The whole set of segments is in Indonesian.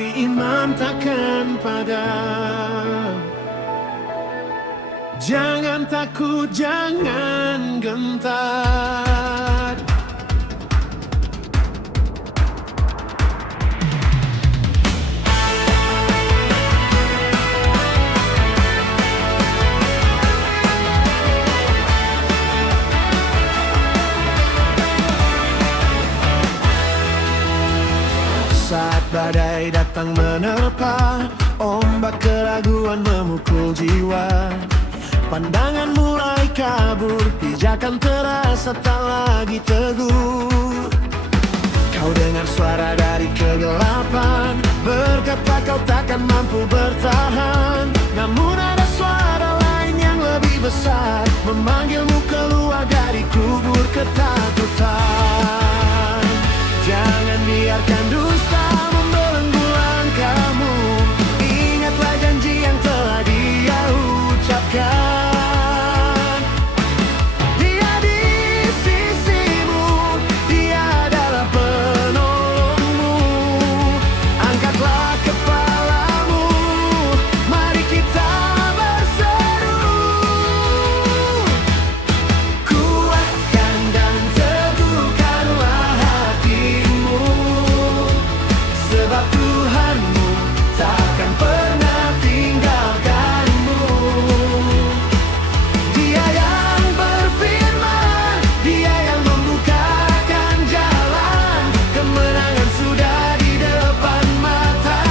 tapi iman takkan padam. Jangan takut, jangan gentar. Saat badai datang menerpa, ombak keraguan memukul jiwa. Pandangan mulai kabur, pijakan terasa tak lagi teguh. Kau dengar suara dari kegelapan, berkata kau takkan mampu bertahan. Namun ada suara lain yang lebih besar, memanggilmu keluar dari kubur ketakutan. Jangan biarkan dusta membelenggu langkahmu. Ingatlah janji yang telah Dia ucapkan. Dia di sisimu, Dia adalah penolongmu. Angkatlah kepalamu, mari kita berseru. Kuatkan dan teguhkanlah hatimu, sebab Tuhanmu takkan pernah tinggalkanmu. Dia yang berfirman, Dia yang membukakan jalan. Kemenangan sudah di depan mata,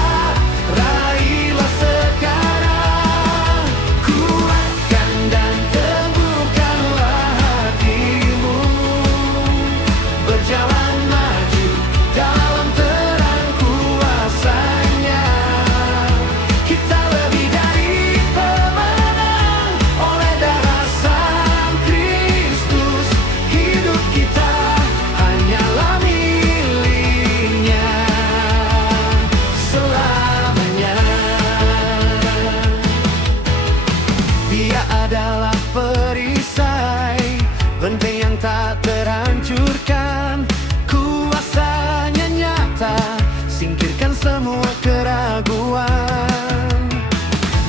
raihlah sekarang. Kuatkan dan teguhkanlah hatimu, berjalan maju dalam terang kuasa-Nya. Kita lebih dari pemenang, oleh darah Sang Kristus. Hidup kita hanyalah milik-Nya selamanya. Dia adalah perisai, benteng yang tak terhancurkan. Kuasa-Nya nyata, singkirkan semua keraguan.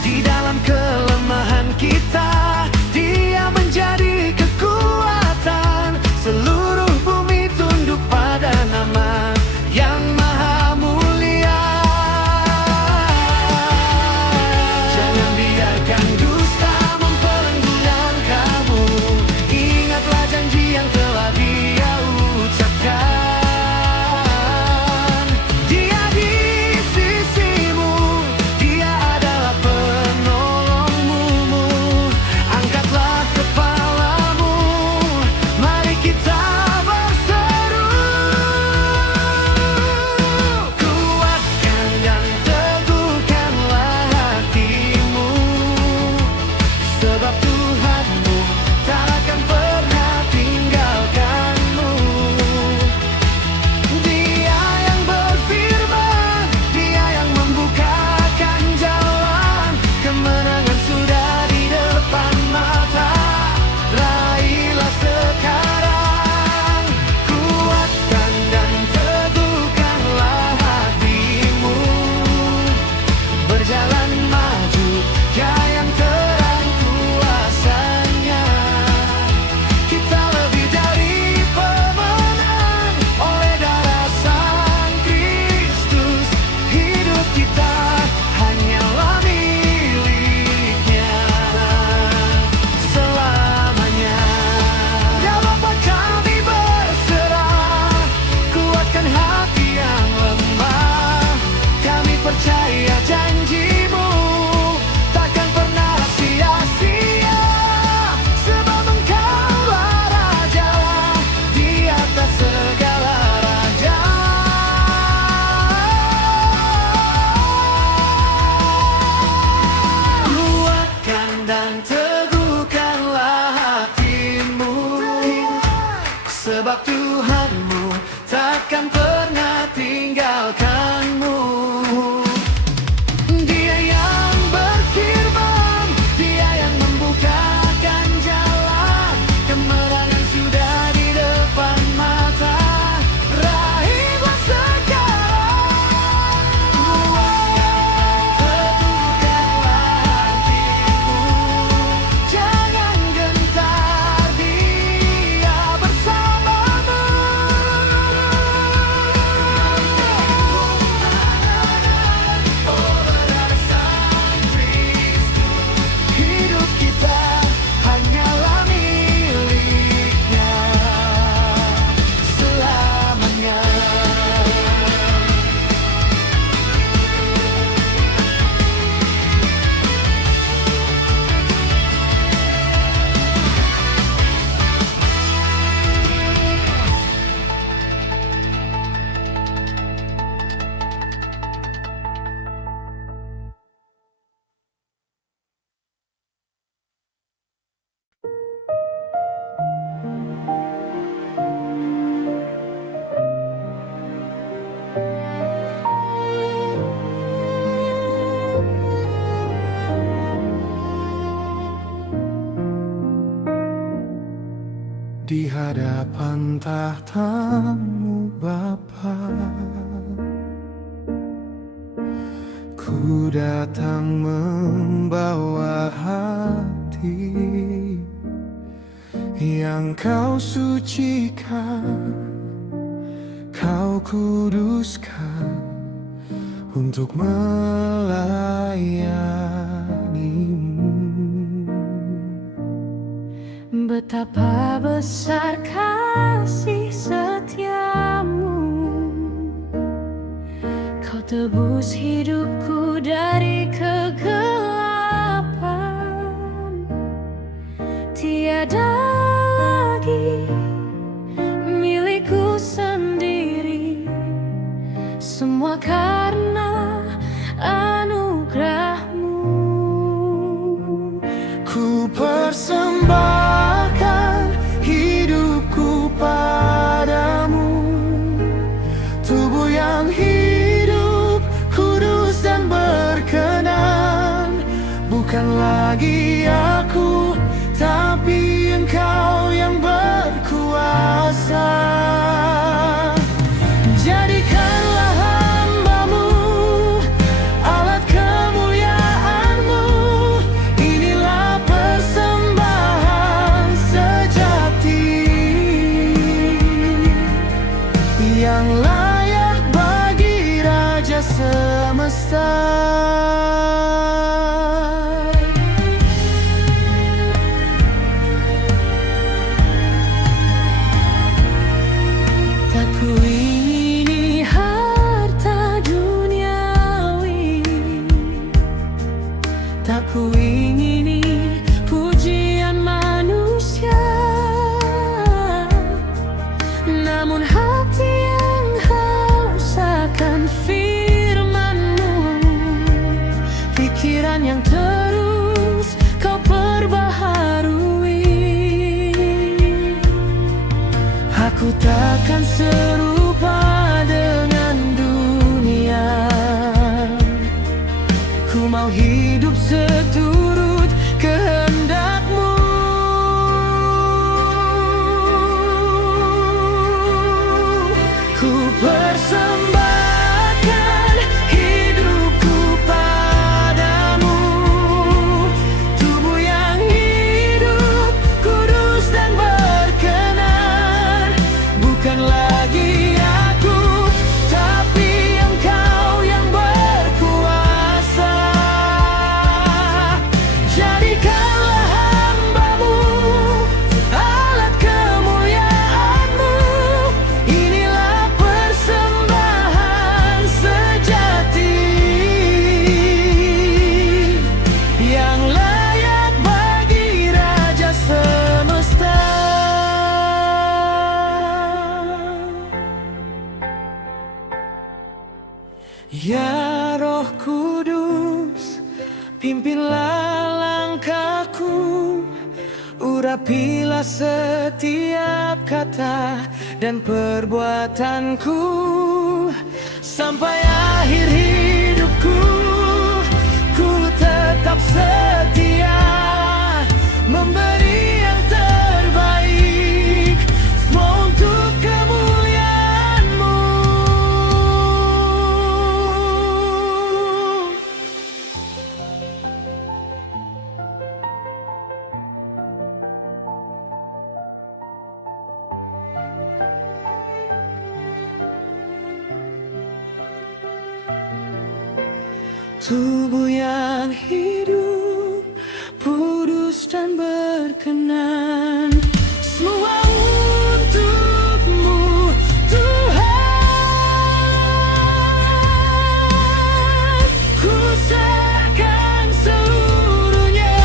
Di dalam kelemahan kita, Dia menjadi kekuatan. Seluruh bumi tunduk pada nama yang maha mulia. Jangan biarkan dusta membelenggu langkahmu. Ingatlah janji yang telah Dia ucapkan. Dia di sisimu, Dia adalah penolongmu. Angkatlah kepalamu, mari kita berseru. Kuatkan dan teguhkanlah hatimu, sebab Tuhanmu takkan pernah tinggalkanmu. Dia yang berfirman, Dia yang membukakan jalan. Kemenangan sudah di depan mata, raihlah sekarang. Kuatkan dan teguhkanlah hatimu, berjalan maju, yang terang kuasa-Nya. di hadapan tahtamu Bapa. Ku datang membawa hati yang kau sucikan, kau kuduskan untuk melayanimu. Betapa besar kasih setiamu, kau tebus hidupku dari kegelapan. Tiada lagi milikku sendiri, semua karena anugerahmu. Ku persembahkan hidupku padamu, tubuh yang hidup, kudus dan berkenan. Bukan lagi aku, tapi Engkau yang berkuasa. Jadikanlah hamba-Mu alat kemuliaan-Mu. Inilah persembahan sejati yang layak bagi Raja semesta. Tak kuingini harta duniawi, tak kuingini pujian manusia, namun hati yang haus akan firman-Mu, pikiran yang terus Kau perbaharui. Aku takkan serupa dengan dunia, ku mau hidup seturut kehendak-Mu. Ku persembahkan hidupku padamu, tubuh yang hidup, kudus dan berkenan. Bukan lagi aku, tapi Engkau yang berkuasa. Jadikanlah hamba-Mu alat kemuliaan-Mu. Inilah persembahan sejati yang layak bagi Raja semesta. Ya Roh Kudus, pimpinlah langkahku, urapilah setiap kata dan perbuatanku, sampai akhir hidupku ku tetap setia, memberi yang terbaik, semua untuk kemuliaan-Mu. Tubuh yang hidup, kudus dan berkenan, semua untuk-Mu, Tuhan. Ku serahkan seluruhnya.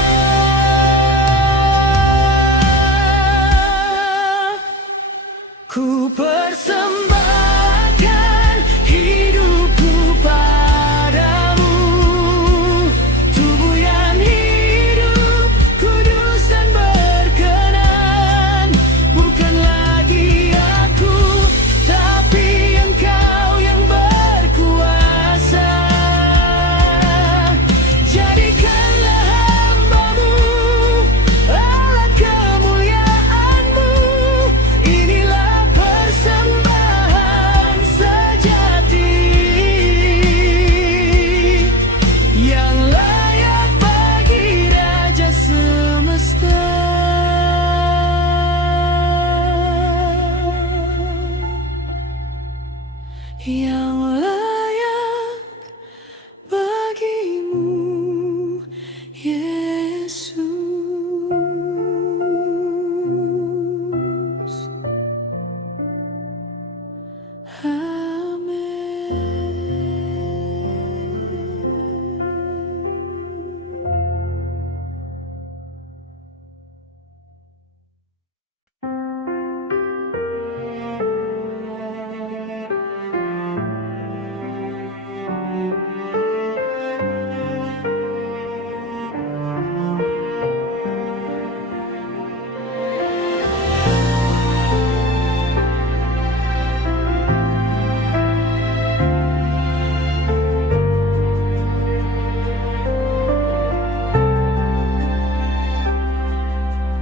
Ku persembahkan hidupku padamu, tubuh yang hidup, kudus dan berkenan.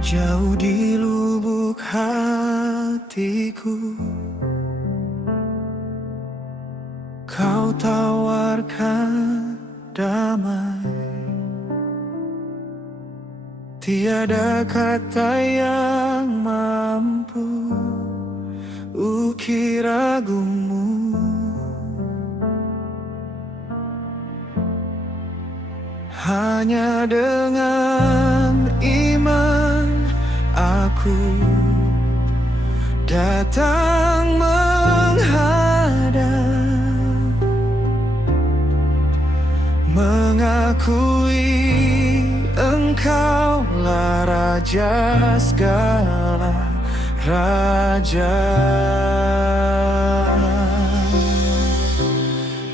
jauh di lubuk hatiku. Kau tawarkan damai, tiada kata yang mampu ukir agungmu. Hanya dengan iman aku datang menghadap, mengakui Engkaulah Raja segala raja.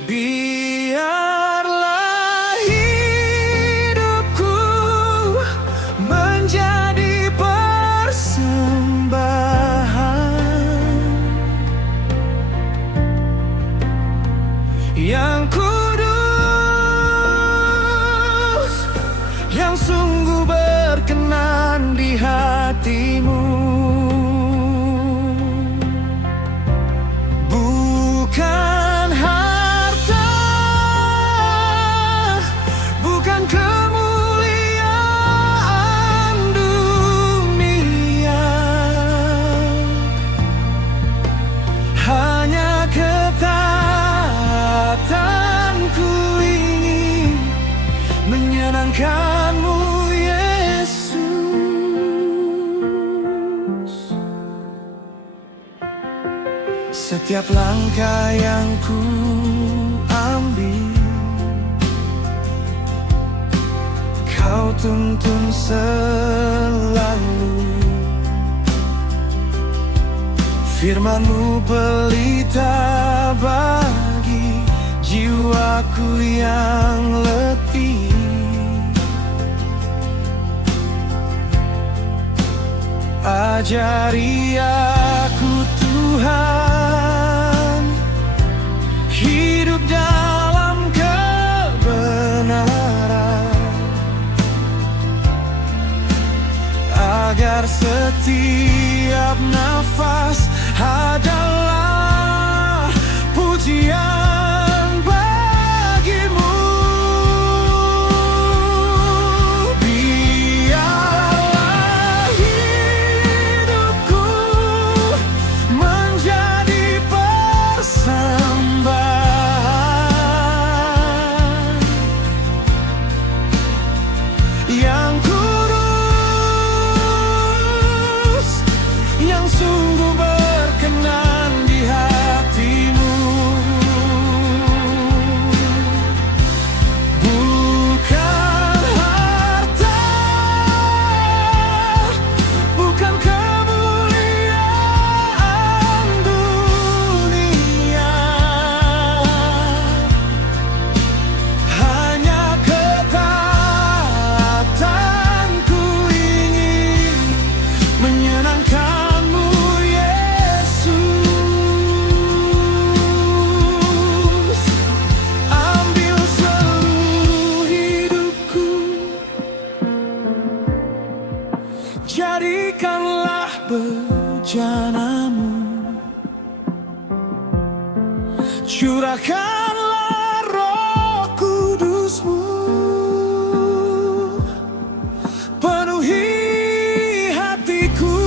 Biarlah hidupku menjadi persembahan yang kudus, yang sungguh berkenan di hatimu. Bukan harta, bukan kemuliaan dunia, hanya ketaatanku ingin menyenangkanmu, Yesus. Setiap langkah yang ku ambil, Kau tuntun selalu. Firman-Mu pelita bagi jiwaku yang letih. Ajari aku Tuhan, hidup dalam kebenaran, agar setiap nafas adalah pujian bagimu. Biarlah hidupku menjadi persembahan yang kudus, yang sungguh berkenan di hatimu. Bukan harta, bukan kemuliaan dunia, hanya ketaatanku ingin menyenangkanmu, Yesus. Ambil seluruh hidupku, jadikanlah bejana-Mu, curahkanlah Roh Kudus-Mu, penuhi hatiku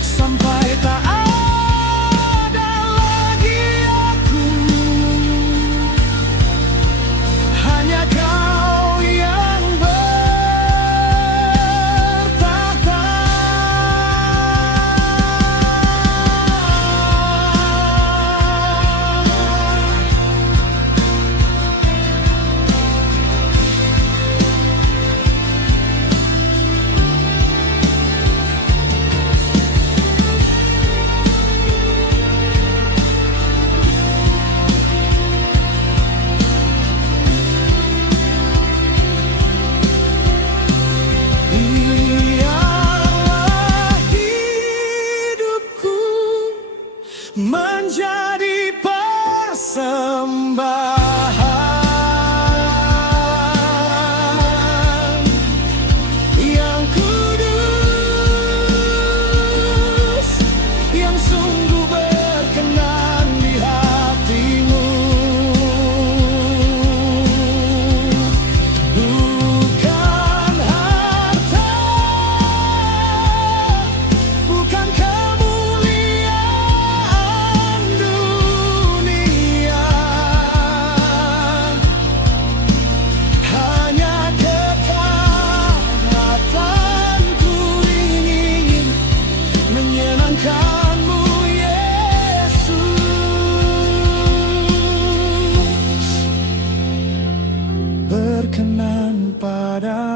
sampai tak ada lagi aku, hanya Kau yang bertahta.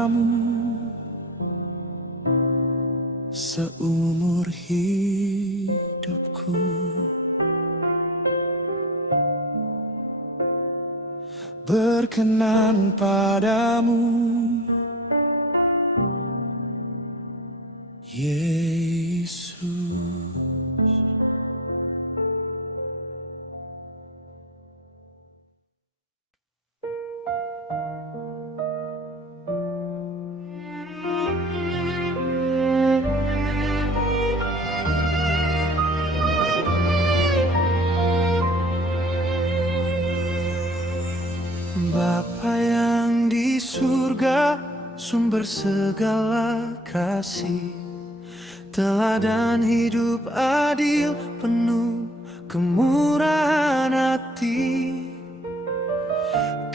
padamu seumur hidupku. Berkenan padamu, Yesus. Bapa yang di surga, sumber segala kasih, teladan hidup adil, penuh kemurahan hati.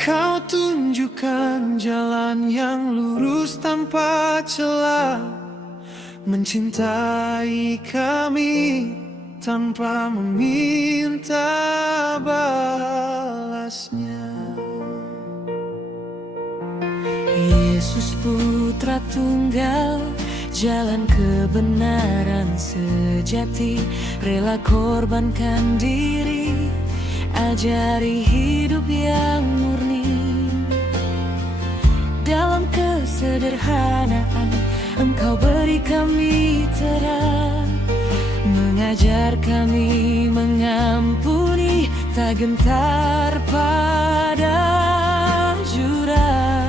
Kau tunjukkan jalan yang lurus tanpa celah, mencintai kami tanpa meminta balasnya. Yesus Putra Tunggal, jalan kebenaran sejati, rela korbankan diri, ajari hidup yang murni. Dalam kesederhanaan Engkau beri kami terang, mengajar kami mengampuni, tak gentar pada jurang.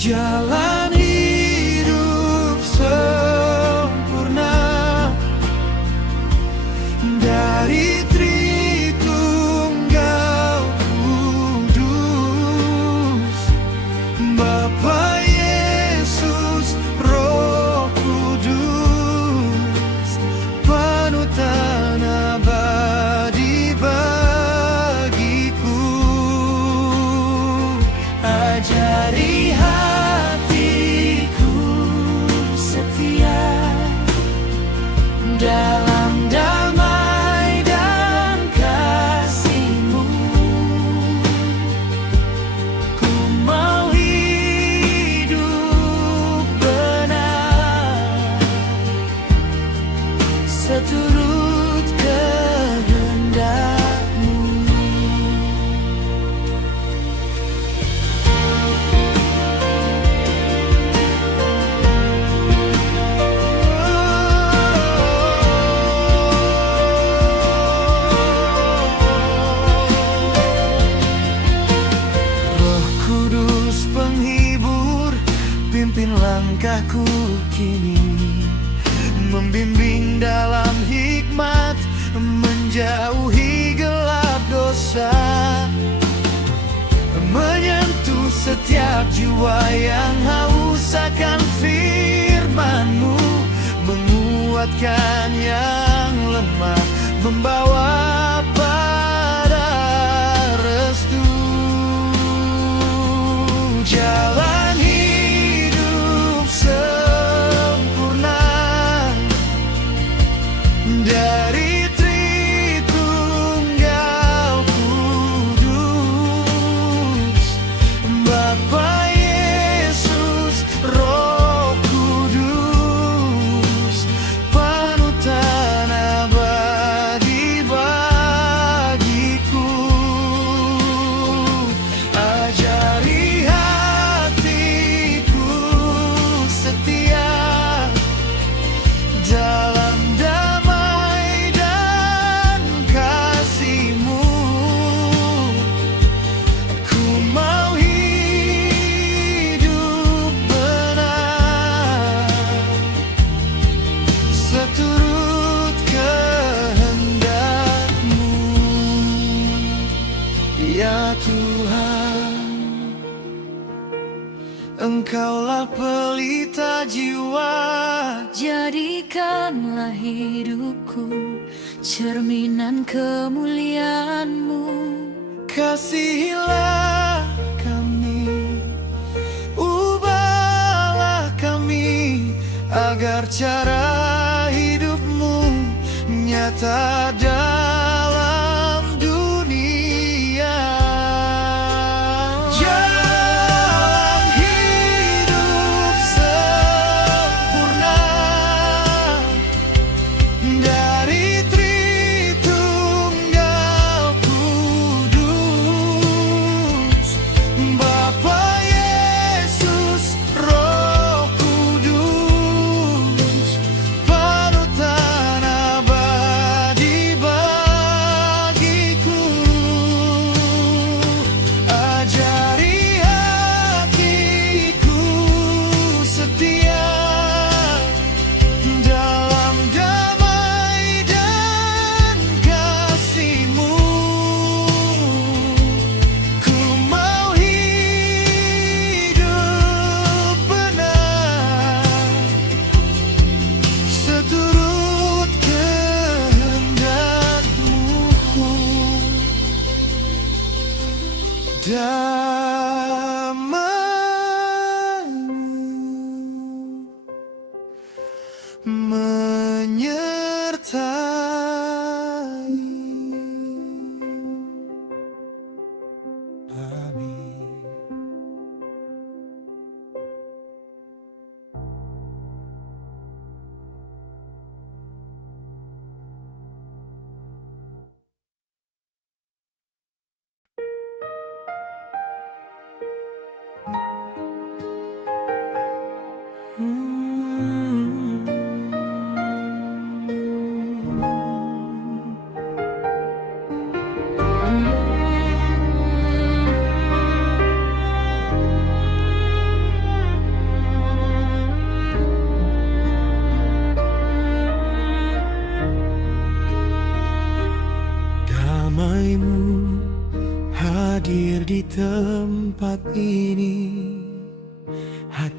Jalan hidup sempurna dari Tritunggal Kudus, Bapa Yesus, Roh Kudus, panutan abadi bagiku. Ajari dalam damai dan kasih-Mu, ku mau hidup benar seturut kehendak-Mu. Pimpin langkahku kini, membimbing dalam hikmat, menjauhi gelap dosa, menyentuh setiap jiwa yang haus akan firman-Mu, menguatkan yang lemah, membawa pada restu. Jalan sempurna dari Tritunggal Kudus, Bapa Yesus, Roh Kudus, panutan abadi bagiku. Ajari dalam damai dan kasih-Mu, ku mau hidup benar seturut kehendak-Mu. Ya Tuhan, Engkaulah pelita jiwa, jadikanlah hidupku cerminan kemuliaan-Mu. Kasihilah kami, ubahlah kami, agar cara hidup-Mu nyata dalam dunia. Jalan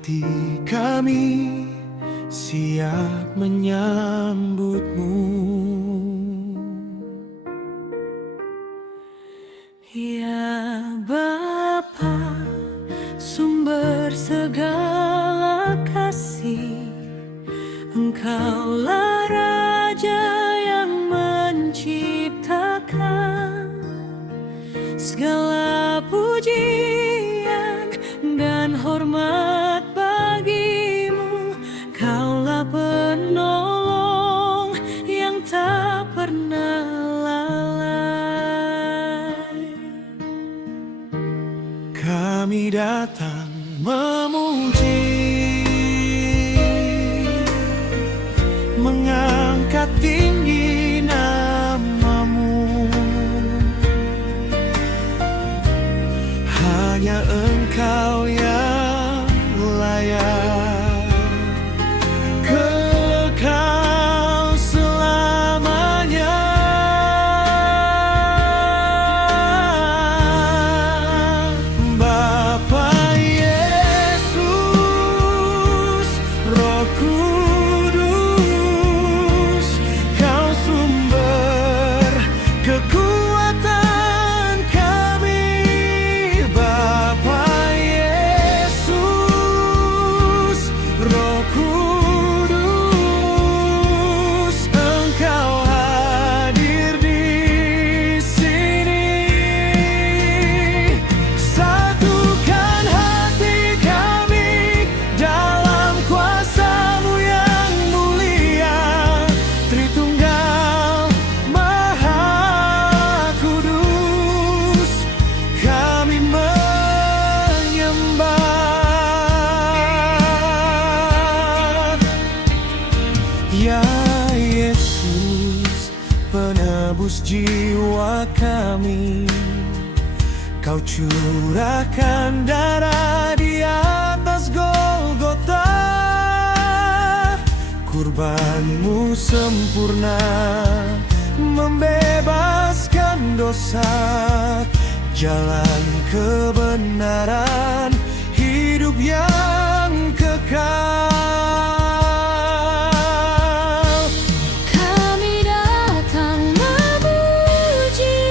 hati kami siap menyambutmu. Ya Bapa, sumber segala kasih, Engkaulah Raja yang menciptakan segala pujian dan hormat bagimu. Kaulah penolong yang tak pernah lalai. Kami datang memuji, mengangkat tinggi namamu. Hanya Engkau yang layak, kekal selamanya. Bapa Yesus, Roh Kudus, Kau sumber kekuatan kami. Bapa Yesus, Roh Kudus, Engkau hadir di sini. Satukan hati kami dalam kuasa-Mu yang mulia, Tritunggal Maha Kudus, kami menyembah. Ya Yesus, penebus jiwa kami, Kau curahkan darah di atas Golgota. Kurban-Mu sempurna, membebaskan dosa. Jalan kebenaran, hidup yang kekal. Kami datang memuji,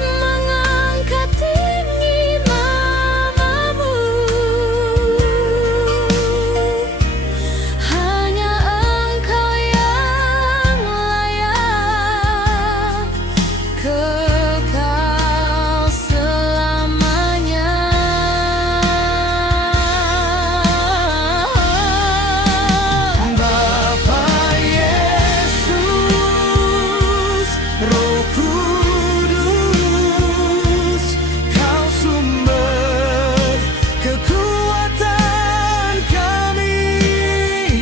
mengangkat tinggi namamu. Hanya Engkau yang layak, kekal selamanya. Bapa Yesus, Roh Kudus, Kau sumber kekuatan kami.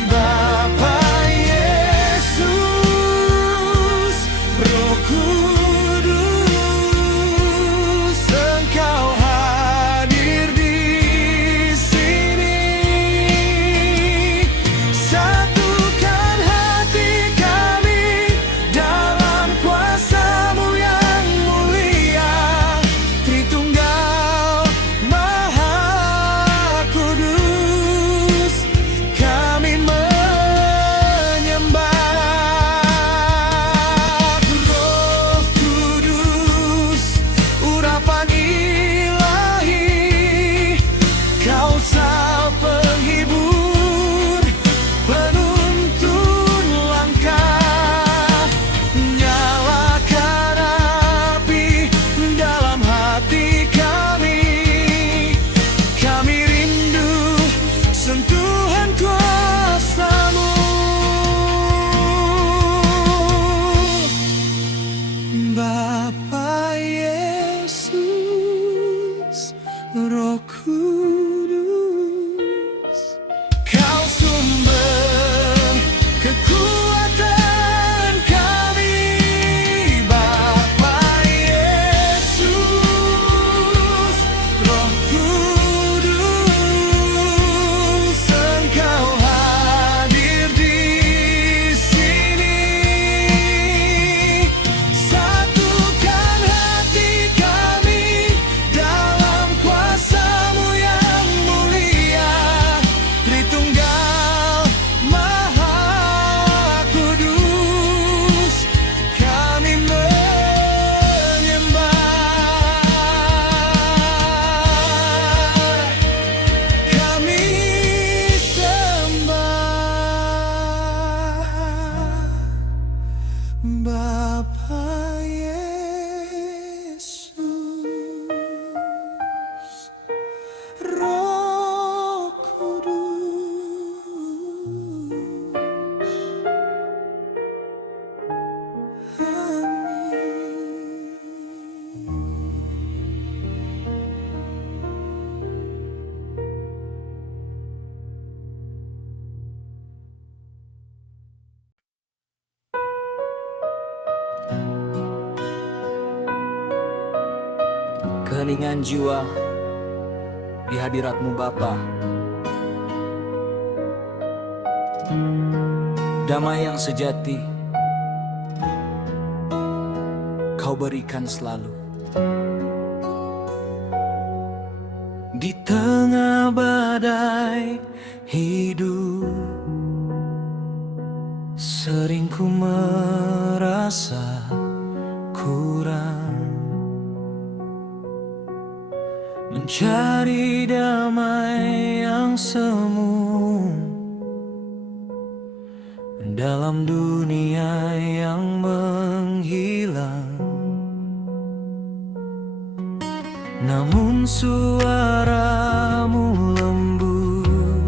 Bapa Yesus, Roh Kudus, Engkau hadir di sini. Satukan hati kami dalam kuasa-Mu yang mulia, Tritunggal Maha Kudus, kami menyembah. Roh Kudus, urapan ilahi, Kau sang penghibur, penuntun langkah. Nyalakan api dalam hati kami, kami rindu sentuhan kuasa-Mu. Bapa Yesus, Roh Kudus, Kau sumber kekuatan kami. Bapa Yesus, Roh Kudus, Engkau hadir di sini. Satukan hati kami dalam kuasa-Mu keheningan jiwa di hadirat-Mu Bapa. Damai yang sejati Kau berikan selalu. Di tengah badai hidup, sering ku merasa kurang, mencari damai yang semu dalam dunia yang menghilang. Namun suaramu lembut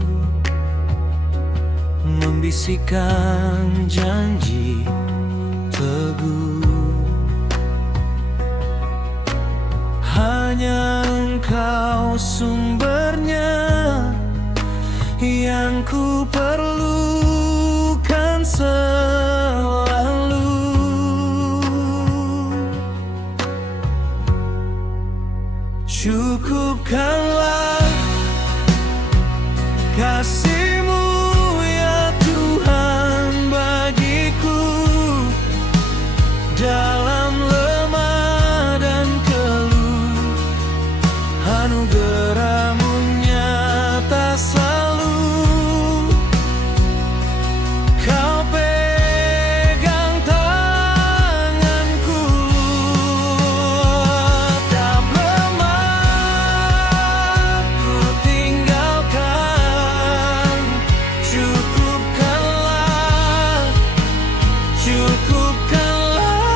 membisikkan janji teguh. Hanya Engkau sumbernya yang ku perlukan selalu. Cukupkanlah kasih-Mu ya Tuhan bagiku, dalam lemah dan keluh anugerah-Mu nyata selalu. Kau pegang tanganku, tak lemah ku tinggalkan. Cukupkanlah, cukupkanlah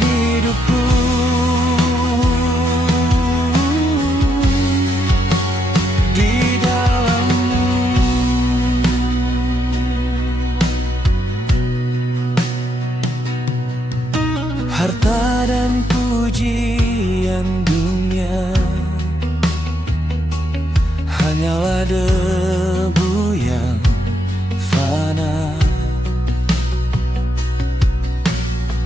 hidupku. Di dalam-Mu harta dan pujian dunia hanyalah debu yang fana.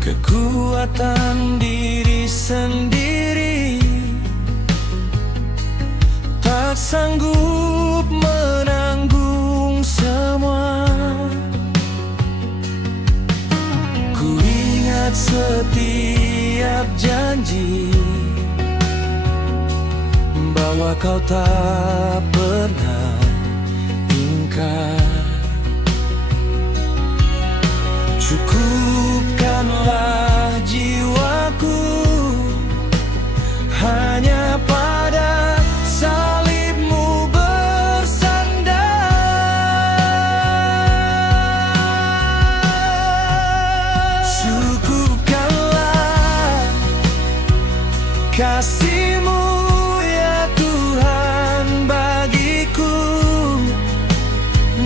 Kekuatan diri sendiri tak sanggup menanggung semua. Ku ingat setiap janji bahwa Kau tak pernah ingkar. Cukupkanlah jiwaku hanya pada salib-Mu bersandar. Cukupkanlah kasih-Mu ya Tuhan bagiku,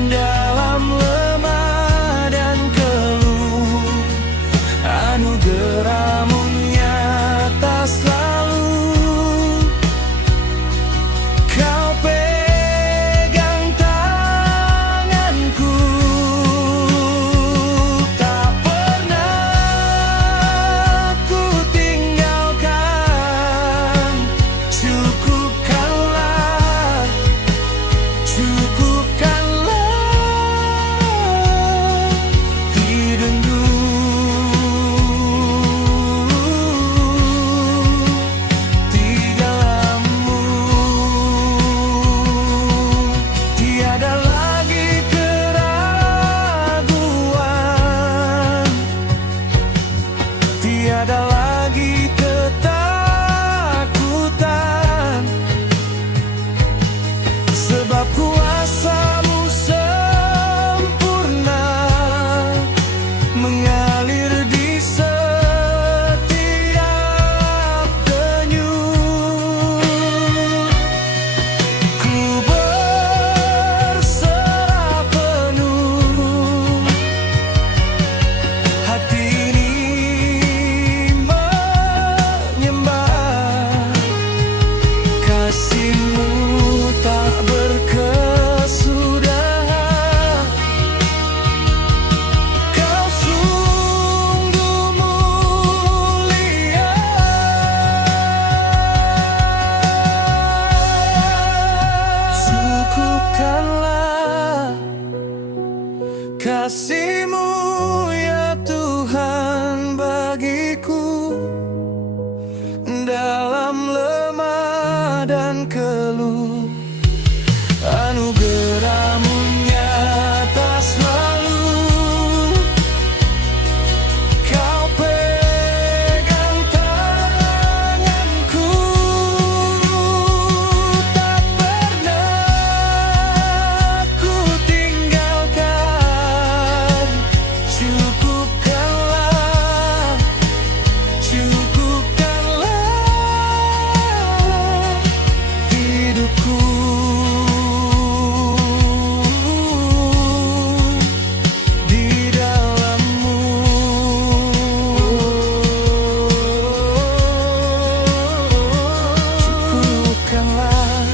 dalam lemah dan keluh anugerah-Mu nyata selalu. Kau pegang tanganku, tak pernah ku tinggalkan. kasih-Mu ya Tuhan bagiku, dalam lemah dan keluh. Anugerah-Mu nyata selalu, Kau pegang tanganku, tak pernah ku tinggalkan. Cukupkanlah, cukupkanlah hidupku. Di dalam-Mu, cukupkanlah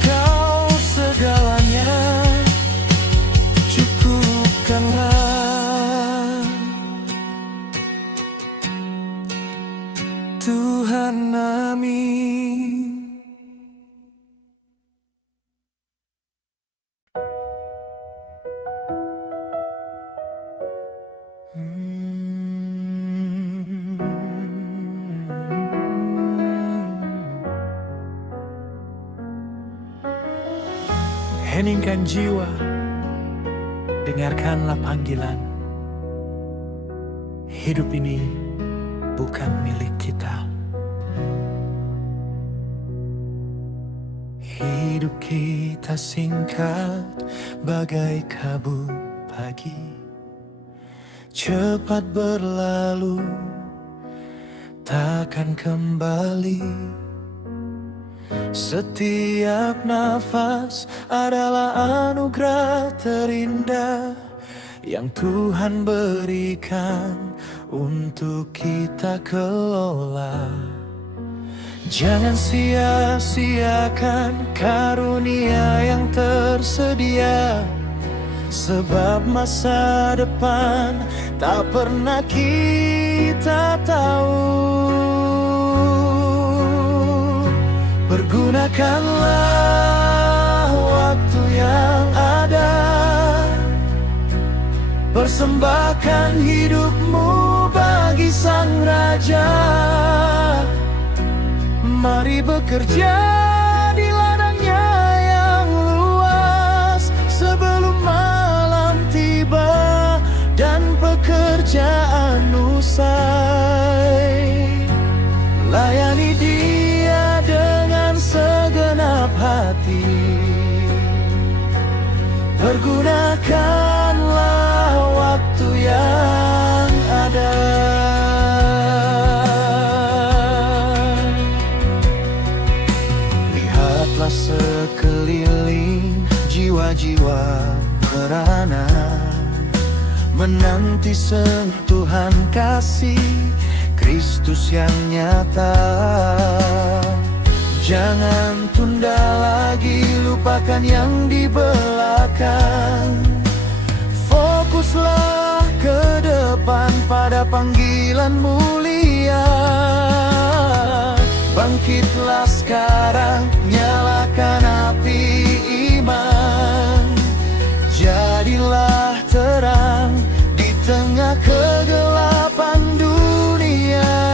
Kau segalanya, cukupkanlah Tuhan, amin. Heningkan jiwa, dengarkanlah panggilan. Hidup ini bukan milik kita. Hidup kita singkat bagai kabut pagi, cepat berlalu, takkan kembali. Setiap nafas adalah anugerah terindah yang Tuhan berikan untuk kita kelola. Jangan sia-siakan karunia yang tersedia, sebab masa depan tak pernah kita tahu. Pergunakanlah waktu yang ada, persembahkan hidupmu bagi Sang Raja. Mari bekerja di ladangnya yang luas, sebelum malam tiba dan pekerjaan usai. Layani Dia dengan segenap hati. Pergunakanlah waktu yang ada. Lihatlah sekeliling, jiwa-jiwa merana, menanti sentuhan kasih Kristus yang nyata. Jangan tunda lagi, lupakan yang di belakang. Fokuslah ke depan pada panggilan mulia. Bangkitlah sekarang, nyalakan api iman. Jadilah terang di tengah kegelapan dunia.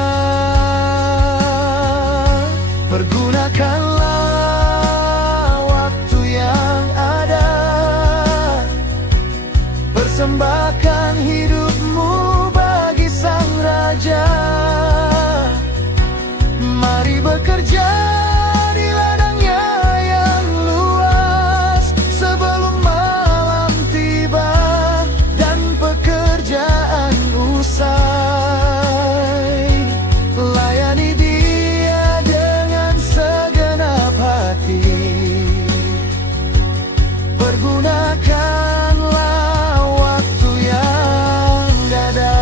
Pergunakanlah waktu yang ada, persembahkan hidupmu bagi Sang Raja. Mari bekerja di ladangnya yang luas, sebelum malam tiba dan pekerjaan usai. Layani Dia dengan segenap hati. Pergunakanlah waktu yang ada.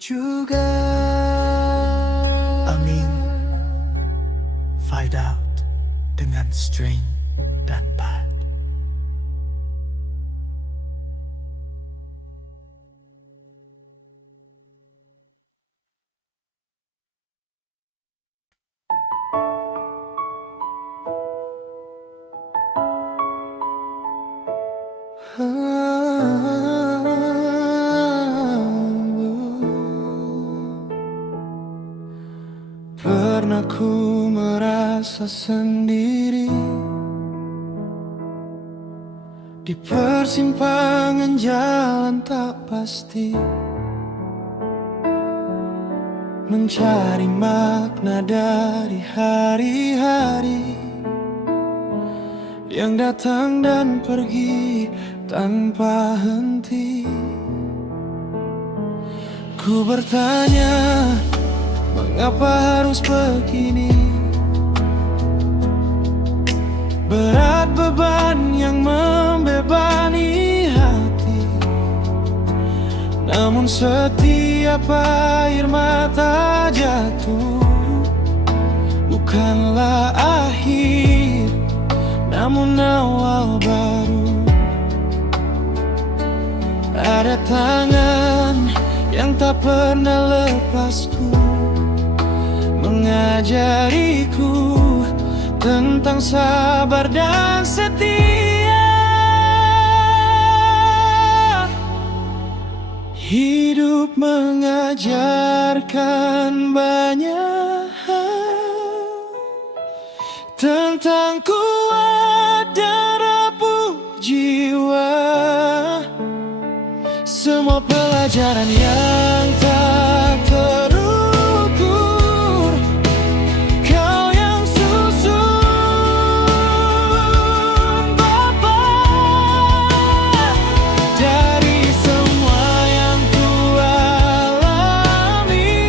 juga. Amin fade out dengan string dan pad. Pernah ku merasa sendiri di persimpangan jalan tak pasti, mencari makna dari hari-hari yang datang dan pergi tanpa henti. Ku bertanya, mengapa harus begini? Berat beban yang membebani hati, namun setiap air mata jatuh bukanlah akhir, namun awal baru. Ada tangan yang tak pernah lepasku, mengajariku tentang sabar dan setia. Hidup mengajarkan banyak hal tentang kuat dan rapuh jiwa. Semua pelajaran yang tak terukur, Kau yang susun Bapa. Dari semua yang ku alami,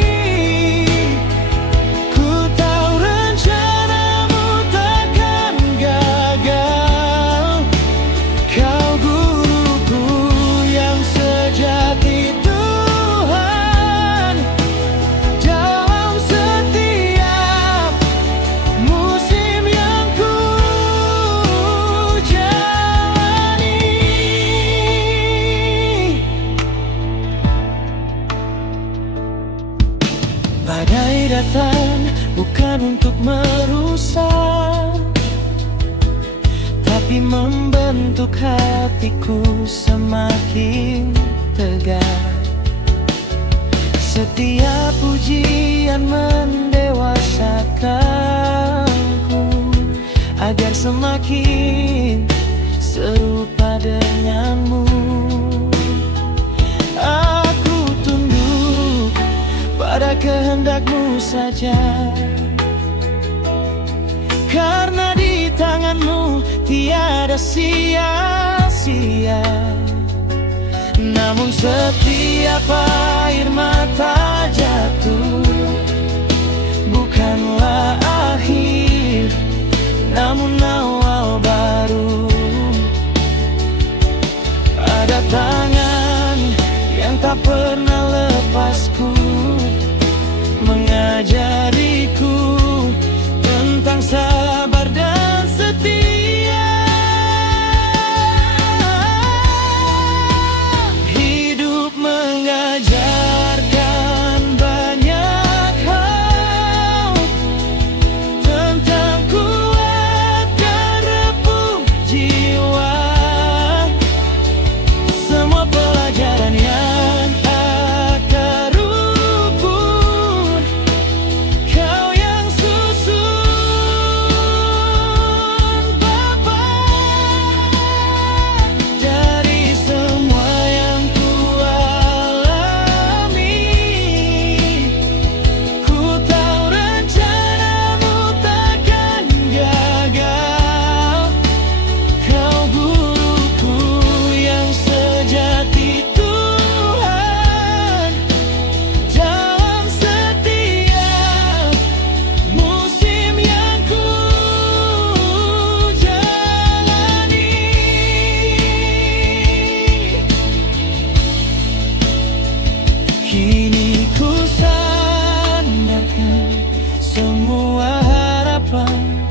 ku tahu rencanamu takkan gagal. Kau guruku yang sejati Tuhan, dalam setiap musim yang ku jalani. Badai datang bukan untuk merusak, tapi membentuk hatiku semakin tegar. Setiap ujian mendewasakanku agar semakin serupa denganmu. Aku tunduk pada kehendakmu saja, karena di tanganmu tiada sia-sia. Namun setiap air mata jatuh bukanlah akhir, namun awal baru. Ada tangan yang tak pernah lepasku, mengajariku tentang sabar dan setia. Hidup mengajarkan banyak hal tentang kuat dan rapuh jiwa. Semua pelajaran yang tak terukur, Kini ku sandarkan semua harapan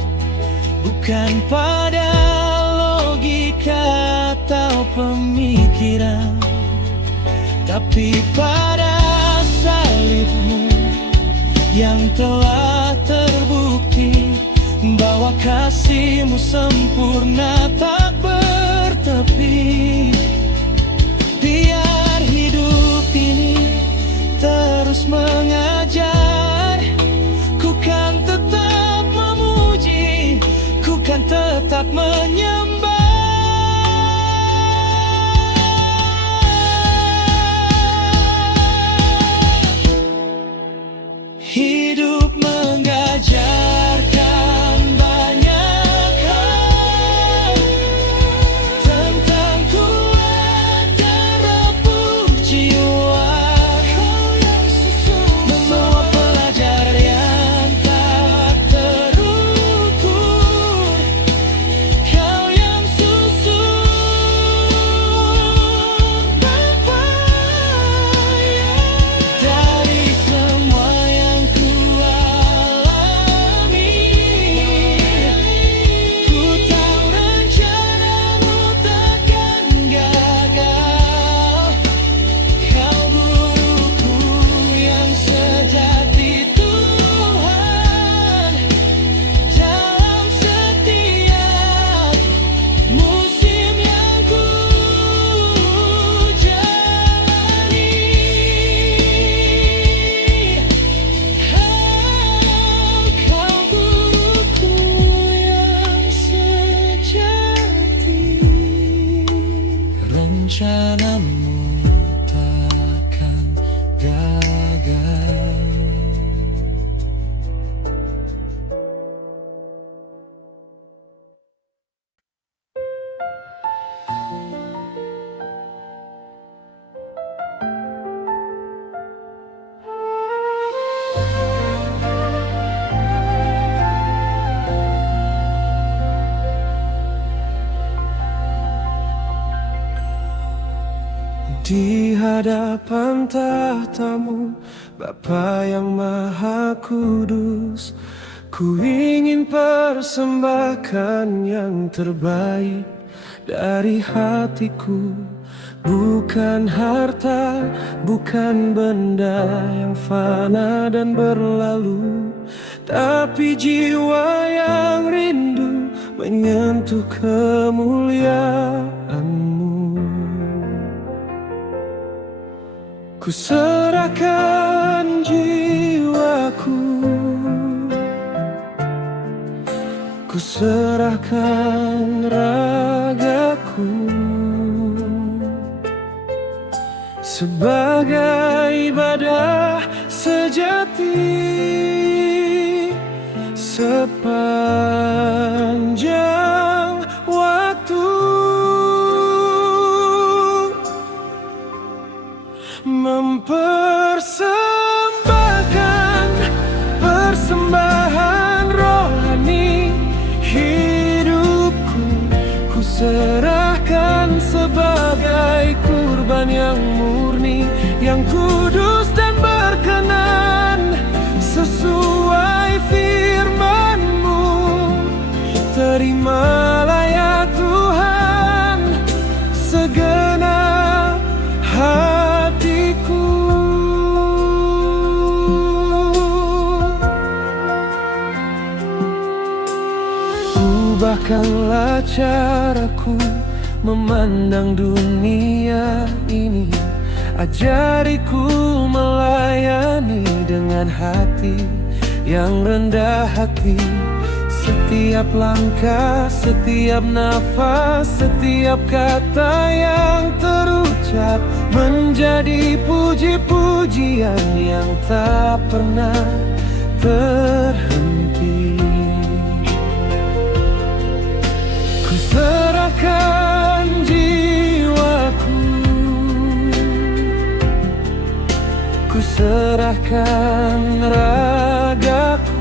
bukan pada logika atau pemikiran, tapi pada salibmu yang telah terbukti bahwa kasihmu sempurna tak bertepi. Biar hidup ini terus mengajar, ku kan tetap memuji, ku kan tetap menyembah. Hidup mengajarkan banyak hal tentang kuat dan rapuh jiwa. Membawa pelajaran yang tak terukur. Kau yang susung berpayah dari semua yang ku alami. Ku tahu rencanamu takkan gagal. Kau guruku yang sejati Tuhan, dalam setiap musim yang ku jalani. Kau guruku yang sejati. Rencanamu takkan gagal. Di hadapan tahtamu, Bapa yang Maha Kudus, ku ingin persembahkan yang terbaik dari hatiku. Bukan harta, bukan benda yang fana dan berlalu, tapi jiwa yang rindu menyentuh kemuliaan-Mu. Ku serahkan jiwaku, ku serahkan ragaku sebagai ibadah sejati. Sepanjang waktu mempersembahkan persembahan rohani hidupku, ku serahkan sebagai kurban yang murni, yang kudus dan berkenan sesuai firman-Mu. Terimalah ya Tuhan segenap hatiku. Ubahkanlah caraku memandang dunia ini, ajariku melayani dengan hati yang rendah hati. Setiap langkah, setiap nafas, setiap kata yang terucap menjadi puji-pujian yang tak pernah terhenti. Ku serahkan jiwaku, ku serahkan ragaku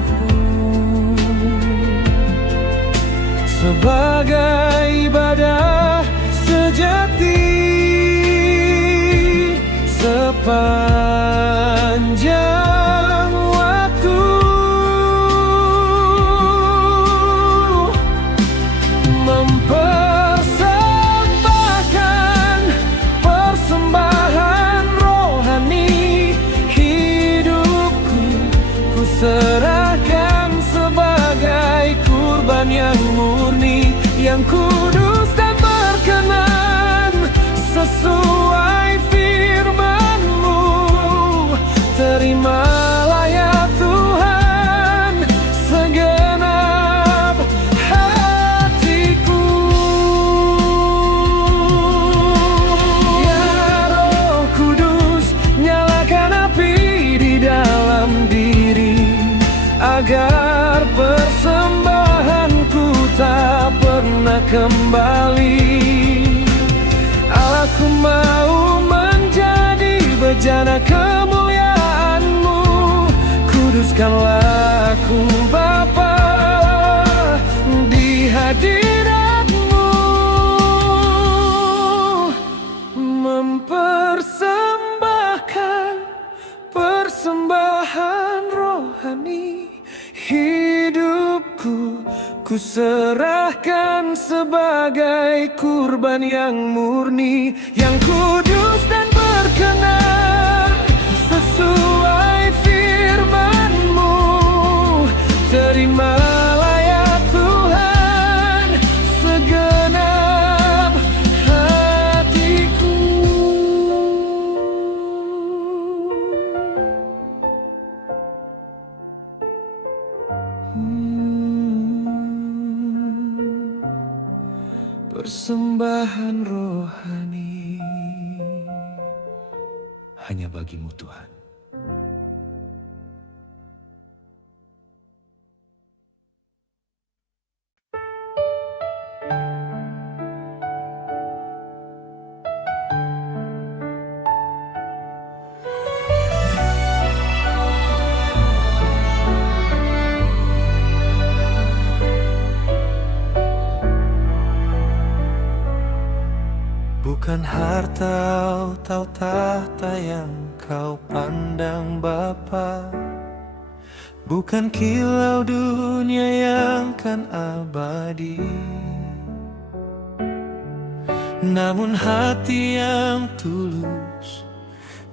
sebagai ibadah sejati. Sepanjang sepanjang waktu. Mempersembahkan persembahan rohani hidupku, ku serahkan sebagai kurban yang murni, yang kudus dan berkenan sesuai firman-Mu. Terimalah ya Tuhan segenap hatiku. Ya Roh Kudus, nyalakan api di dalam diri, agar persembahanku tak pernah kembali. Aku mau menjadi bejana kemuliaan-Mu. Kuduskanlah aku Bapa di hadirat-Mu. Mempersembahkan persembahan rohani hidupku, ku serahkan sebagai kurban yang murni, yang kudus dan berkenan sesuai firman-Mu. Terimalah ya Tuhan segenap hatiku. Persembahan rohani hanya bagi-Mu Tuhan. Bukan harta atau tahta yang Kau pandang Bapa, bukan kilau dunia yang kan abadi, namun hati yang tulus,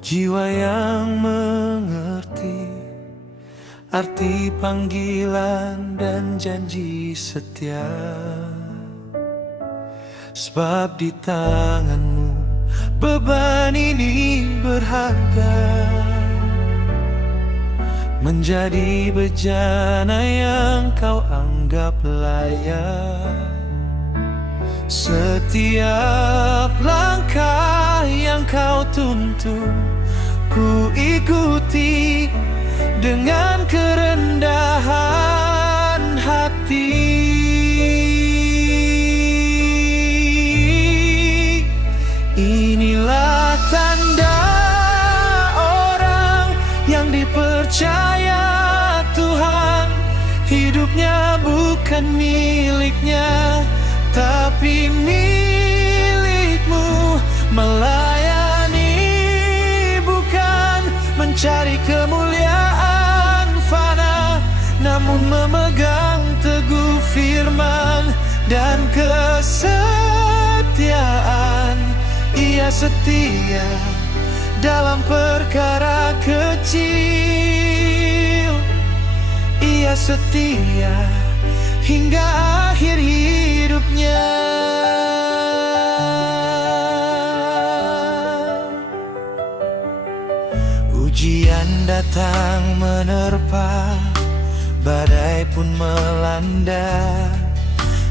jiwa yang mengerti arti panggilan dan janji setia. Sebab di tangan-Mu beban ini berharga, menjadi bejana yang Kau anggap layak. Setiap langkah yang Kau tuntun, ku ikuti dengan kerendahan hati. Inilah tanda orang yang dipercaya Tuhan, hidupnya bukan miliknya tapi milik-Mu. Melayani bukan mencari kemuliaan fana, namun memegang teguh firman dan kesetiaan. Ia setia dalam perkara kecil, Ia setia hingga akhir hidupnya. Ujian datang menerpa, badai pun melanda,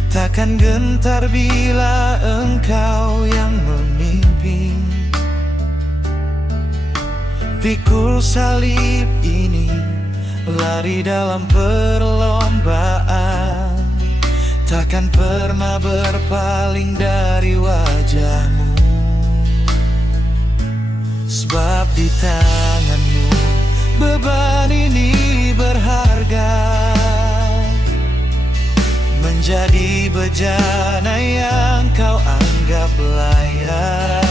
takkan gentar bila Engkau yang memimpin. Pikul salib ini lari dalam perlombaan, takkan pernah berpaling dari wajah-Mu. Sebab di tangan-Mu beban ini berharga, menjadi bejana yang Kau anggap layak.